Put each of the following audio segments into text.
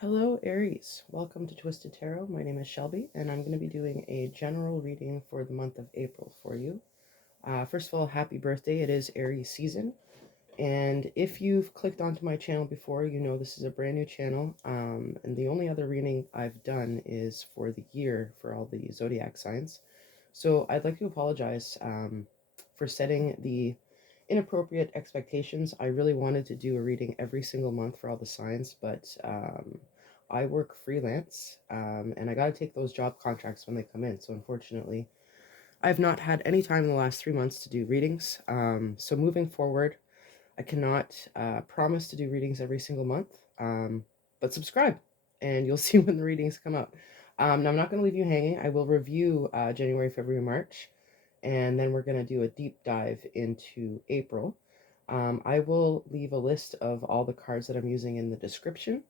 Hello Aries, welcome to Twisted Tarot. My name is Shelby and I'm going to be doing a general reading for the month of April for you. First of all, happy birthday. It is Aries season, and if you've clicked onto my channel before, you know this is a brand new channel, and the only other reading I've done is for the year for all the zodiac signs. So I'd like to apologize for setting the inappropriate expectations. I really wanted to do a reading every single month for all the signs, but I work freelance, and I got to take those job contracts when they come in. So unfortunately, I've not had any time in the last 3 months to do readings. So moving forward, I cannot promise to do readings every single month, but subscribe and you'll see when the readings come out. Now, I'm not going to leave you hanging. I will review January, February, March, and then we're going to do a deep dive into April. I will leave a list of all the cards that I'm using in the description.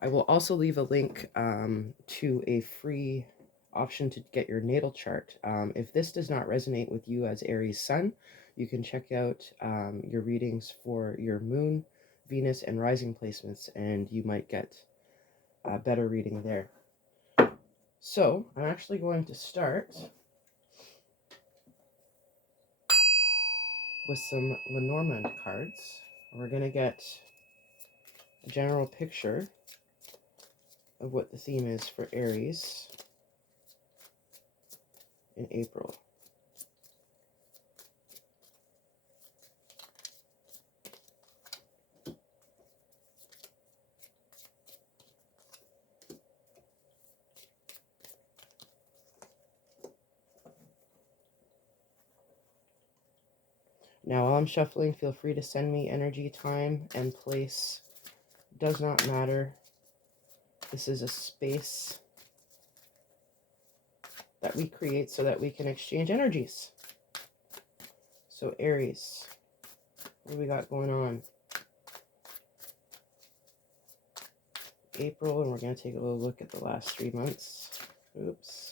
I will also leave a link to a free option to get your natal chart. If this does not resonate with you as Aries Sun, you can check out your readings for your moon, Venus, and rising placements, and you might get a better reading there. So I'm actually going to start with some Lenormand cards. We're going to get a general picture of what the theme is for Aries in April. Now, while I'm shuffling, feel free to send me energy, time, and place. Does not matter. This is a space that we create so that we can exchange energies. So, Aries, what do we got going on? April, and we're going to take a little look at the last 3 months. Oops.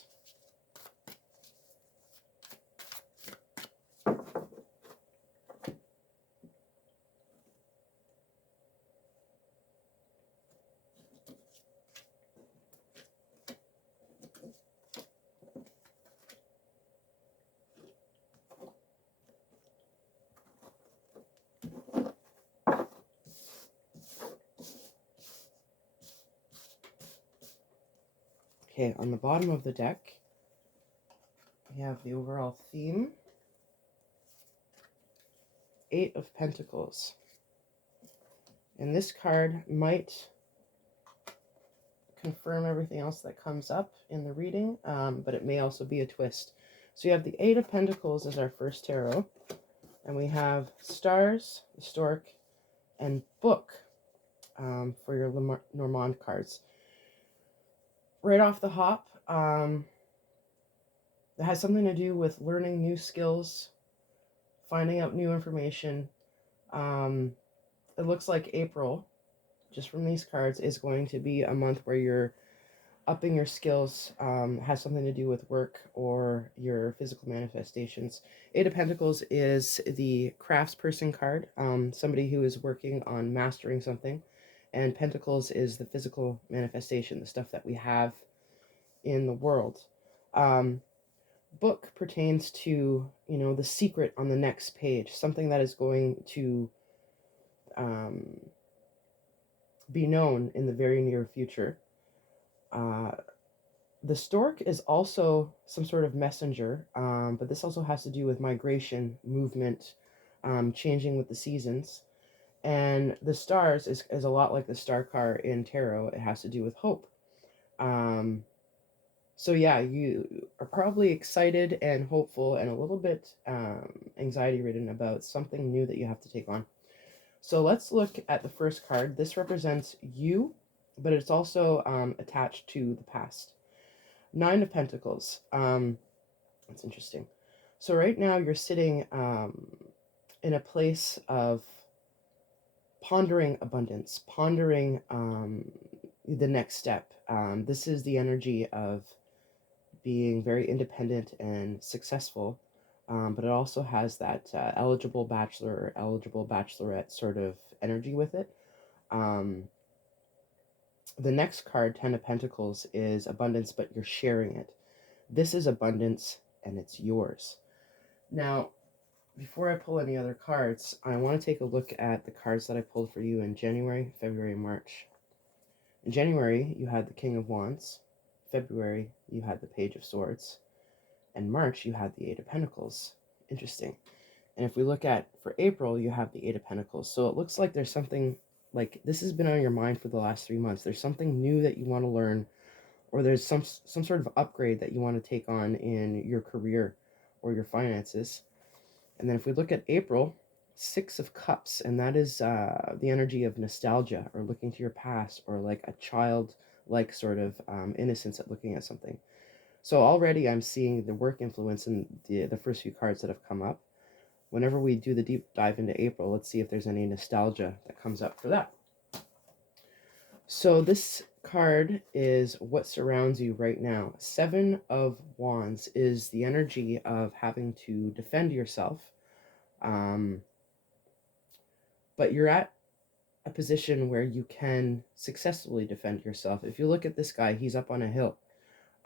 Okay, on the bottom of the deck, we have the overall theme. 8 of Pentacles. And this card might confirm everything else that comes up in the reading, but it may also be a twist. So you have the 8 of Pentacles as our first tarot, and we have stars, the stork, and book for your Lenormand cards. Right off the hop, it has something to do with learning new skills, finding out new information. It looks like April, just from these cards, is going to be a month where you're upping your skills, has something to do with work or your physical manifestations. 8 of Pentacles is the craftsperson card, somebody who is working on mastering something. And Pentacles is the physical manifestation, the stuff that we have in the world. Book pertains to, the secret on the next page, something that is going to be known in the very near future. The stork is also some sort of messenger, but this also has to do with migration, movement, changing with the seasons. And the stars is a lot like the star card in tarot. It has to do with hope. So yeah, you are probably excited and hopeful and a little bit anxiety ridden about something new that you have to take on. So let's look at the first card. This represents you, but it's also attached to the past. 9 of Pentacles. That's interesting. So right now you're sitting in a place of pondering abundance, pondering the next step. This is the energy of being very independent and successful, but it also has that eligible bachelor or eligible bachelorette sort of energy with it. The next card, 10 of Pentacles, is abundance, but you're sharing it. This is abundance, and it's yours. Now, before I pull any other cards, I want to take a look at the cards that I pulled for you in January, February, March. In January, you had the King of Wands. February, you had the Page of Swords. And March, you had the Eight of Pentacles. Interesting. And if we look at, for April, you have the Eight of Pentacles. So it looks like there's something, like this has been on your mind for the last 3 months. There's something new that you want to learn, or there's some sort of upgrade that you want to take on in your career or your finances. And then if we look at April, Six of Cups, and that is the energy of nostalgia, or looking to your past, or like a child-like sort of innocence at looking at something. So already I'm seeing the work influence in the first few cards that have come up. Whenever we do the deep dive into April, let's see if there's any nostalgia that comes up for that. So this card is what surrounds you right now. Seven of Wands is the energy of having to defend yourself. But you're at a position where you can successfully defend yourself. If you look at this guy, he's up on a hill.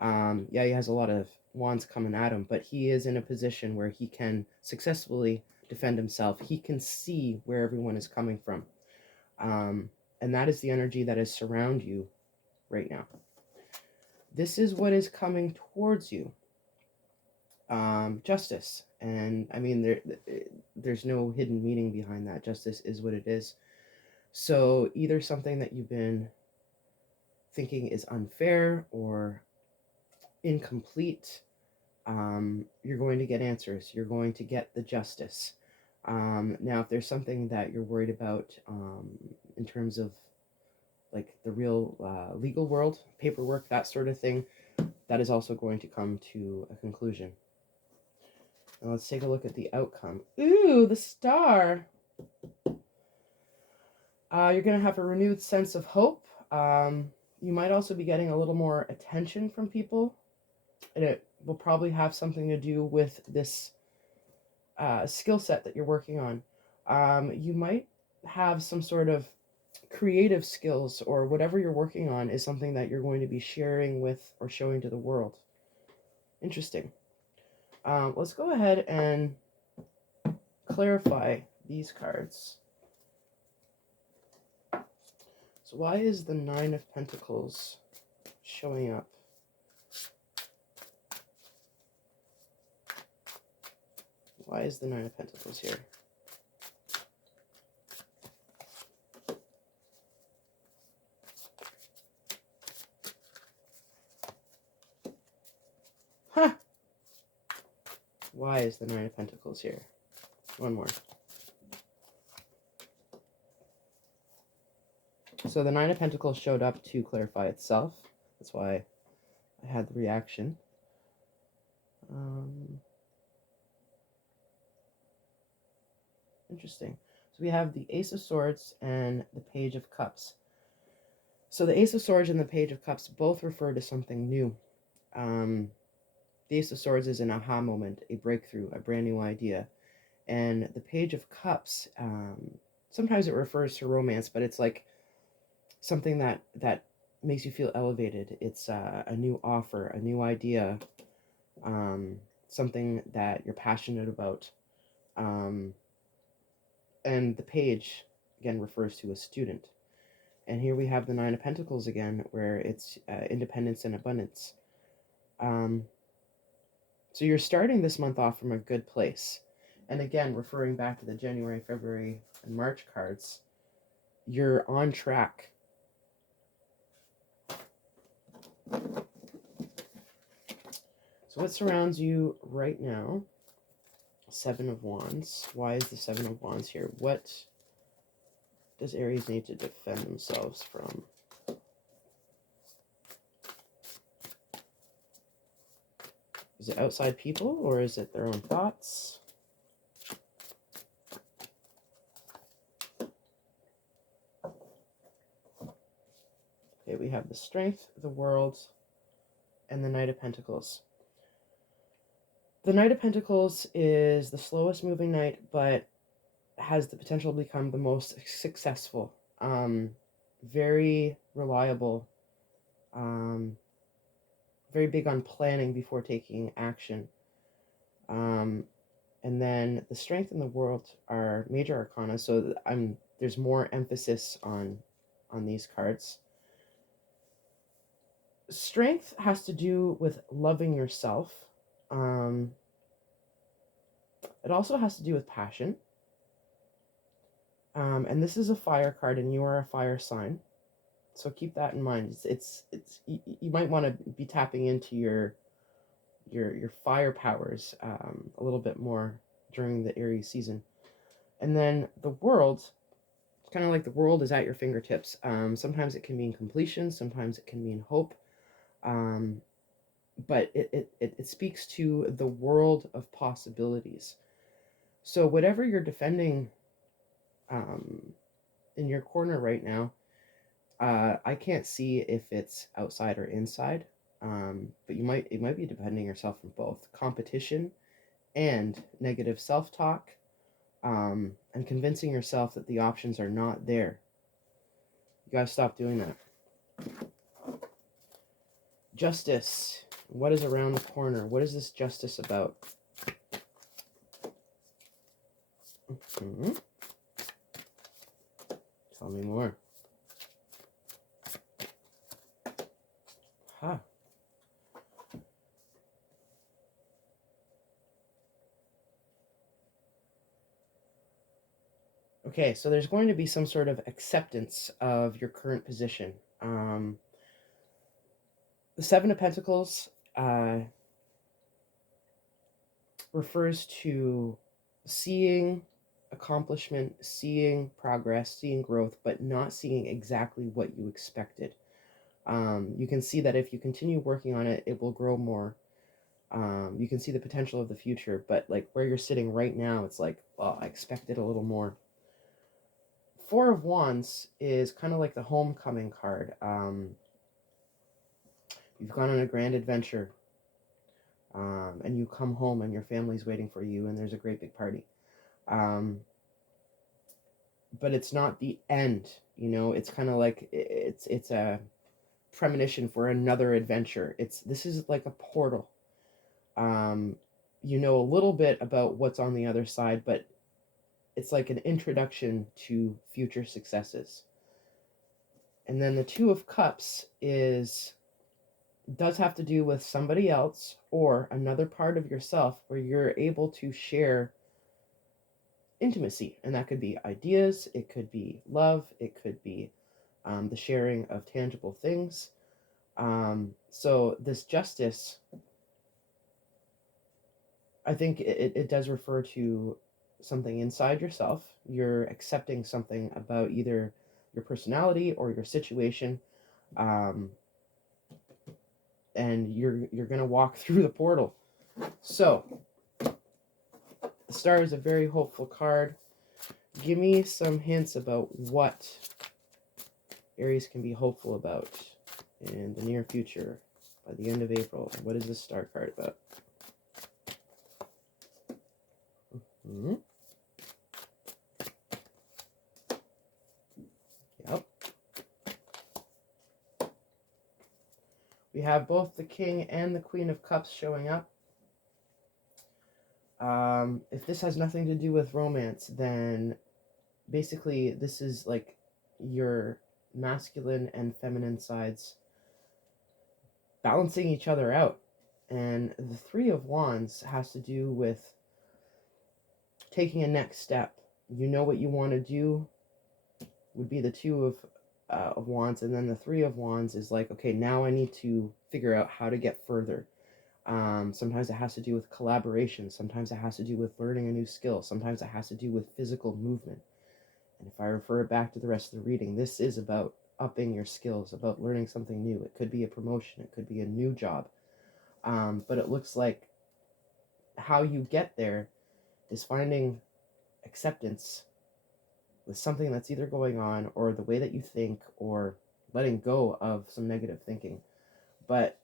Yeah, he has a lot of wands coming at him, but he is in a position where he can successfully defend himself. He can see where everyone is coming from. And that is the energy that is surround you right now. This is what is coming towards you. Justice. And I mean, there's no hidden meaning behind that. Justice is what it is. So either something that you've been thinking is unfair or incomplete, you're going to get answers. You're going to get the justice. Now, if there's something that you're worried about in terms of like the real legal world, paperwork, that sort of thing, that is also going to come to a conclusion. Now let's take a look at the outcome. Ooh, the Star. You're going to have a renewed sense of hope. You might also be getting a little more attention from people. And it will probably have something to do with this skill set that you're working on. You might have some sort of creative skills, or whatever you're working on is something that you're going to be sharing with or showing to the world. Interesting. Let's go ahead and clarify these cards. So why is the Nine of Pentacles showing up? Why is the Nine of Pentacles here? Huh! Why is the Nine of Pentacles here? One more. So the Nine of Pentacles showed up to clarify itself. That's why I had the reaction. Interesting. So we have the Ace of Swords and the Page of Cups. So the Ace of Swords and the Page of Cups both refer to something new. The Ace of Swords is an aha moment, a breakthrough, a brand new idea. And the Page of Cups, sometimes it refers to romance, but it's like something that makes you feel elevated. It's a new offer, a new idea, something that you're passionate about. And the Page, again, refers to a student. And here we have the Nine of Pentacles again, where it's independence and abundance. So you're starting this month off from a good place. And again, referring back to the January, February, and March cards, you're on track. So what surrounds you right now? Seven of Wands. Why is the Seven of Wands here? What does Aries need to defend themselves from? Is it outside people, or is it their own thoughts? Okay, we have the Strength, the World, and the Knight of Pentacles. The Knight of Pentacles is the slowest moving knight, but has the potential to become the most successful. very reliable, um, very big on planning before taking action. Um, and then the strength and the world are major arcana, so there's more emphasis on these cards. Strength has to do with loving yourself. Um, it also has to do with passion. And this is a fire card, and you are a fire sign, so keep that in mind. It's you might want to be tapping into your fire powers a little bit more during the Aries season. And then the world, it's kind of like the world is at your fingertips. Sometimes it can mean completion, sometimes it can mean hope. Um, but it speaks to the world of possibilities. So whatever you're defending um, in your corner right now, I can't see if it's outside or inside. But it might be defending yourself from both competition and negative self-talk, and convincing yourself that the options are not there. You gotta stop doing that. Justice. What is around the corner? What is this justice about? Mm-hmm. Tell me more. Huh. Okay, so there's going to be some sort of acceptance of your current position. The Seven of Pentacles refers to seeing accomplishment, seeing progress, seeing growth, but not seeing exactly what you expected. You can see that if you continue working on it, it will grow more. You can see the potential of the future, but like where you're sitting right now, it's like, well, I expected a little more. Four of Wands is kind of like the homecoming card. You've gone on a grand adventure, and you come home and your family's waiting for you, and there's a great big party. But it's not the end, you know. It's kind of like it's a premonition for another adventure. This is like a portal. Um, you know a little bit about what's on the other side, but it's like an introduction to future successes. And then the Two of Cups does have to do with somebody else or another part of yourself where you're able to share intimacy. And that could be ideas, it could be love, it could be the sharing of tangible things. So this justice, I think it does refer to something inside yourself. You're accepting something about either your personality or your situation, um, and you're gonna walk through the portal. So the Star is a very hopeful card. Give me some hints about what Aries can be hopeful about in the near future by the end of April. What is this Star card about? Mm-hmm. Yep. We have both the King and the Queen of Cups showing up. If this has nothing to do with romance, then basically this is like your masculine and feminine sides balancing each other out. And the Three of Wands has to do with taking a next step. You know what you want to do would be the Two of Wands, and then the Three of Wands is like, okay, now I need to figure out how to get further. Sometimes it has to do with collaboration. Sometimes it has to do with learning a new skill. Sometimes it has to do with physical movement. And if I refer it back to the rest of the reading, this is about upping your skills, about learning something new. It could be a promotion. It could be a new job. But it looks like how you get there is finding acceptance with something that's either going on or the way that you think or letting go of some negative thinking. But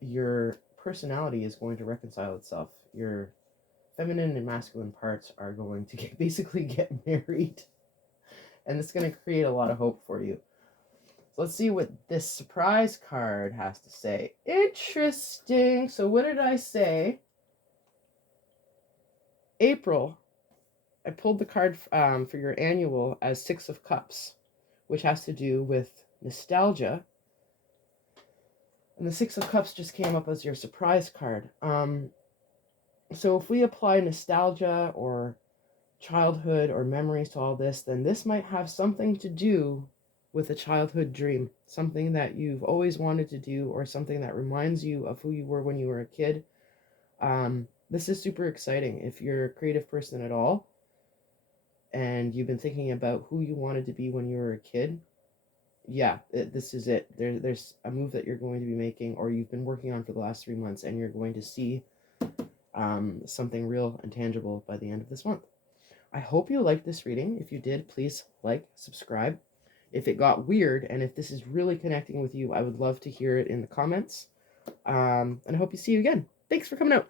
your personality is going to reconcile itself. Your feminine and masculine parts are going to basically get married. And it's going to create a lot of hope for you. So let's see what this surprise card has to say. Interesting. So what did I say? April. I pulled the card for your annual as Six of Cups, which has to do with nostalgia. And the Six of Cups just came up as your surprise card. So if we apply nostalgia or childhood or memories to all this, then this might have something to do with a childhood dream, something that you've always wanted to do, or something that reminds you of who you were when you were a kid. This is super exciting. If you're a creative person at all, and you've been thinking about who you wanted to be when you were a kid, yeah, this is it. There's a move that you're going to be making, or you've been working on for the last 3 months, and you're going to see something real and tangible by the end of this month. I hope you liked this reading. If you did, please like, subscribe. If it got weird, and if this is really connecting with you, I would love to hear it in the comments. And I hope you see you again. Thanks for coming out.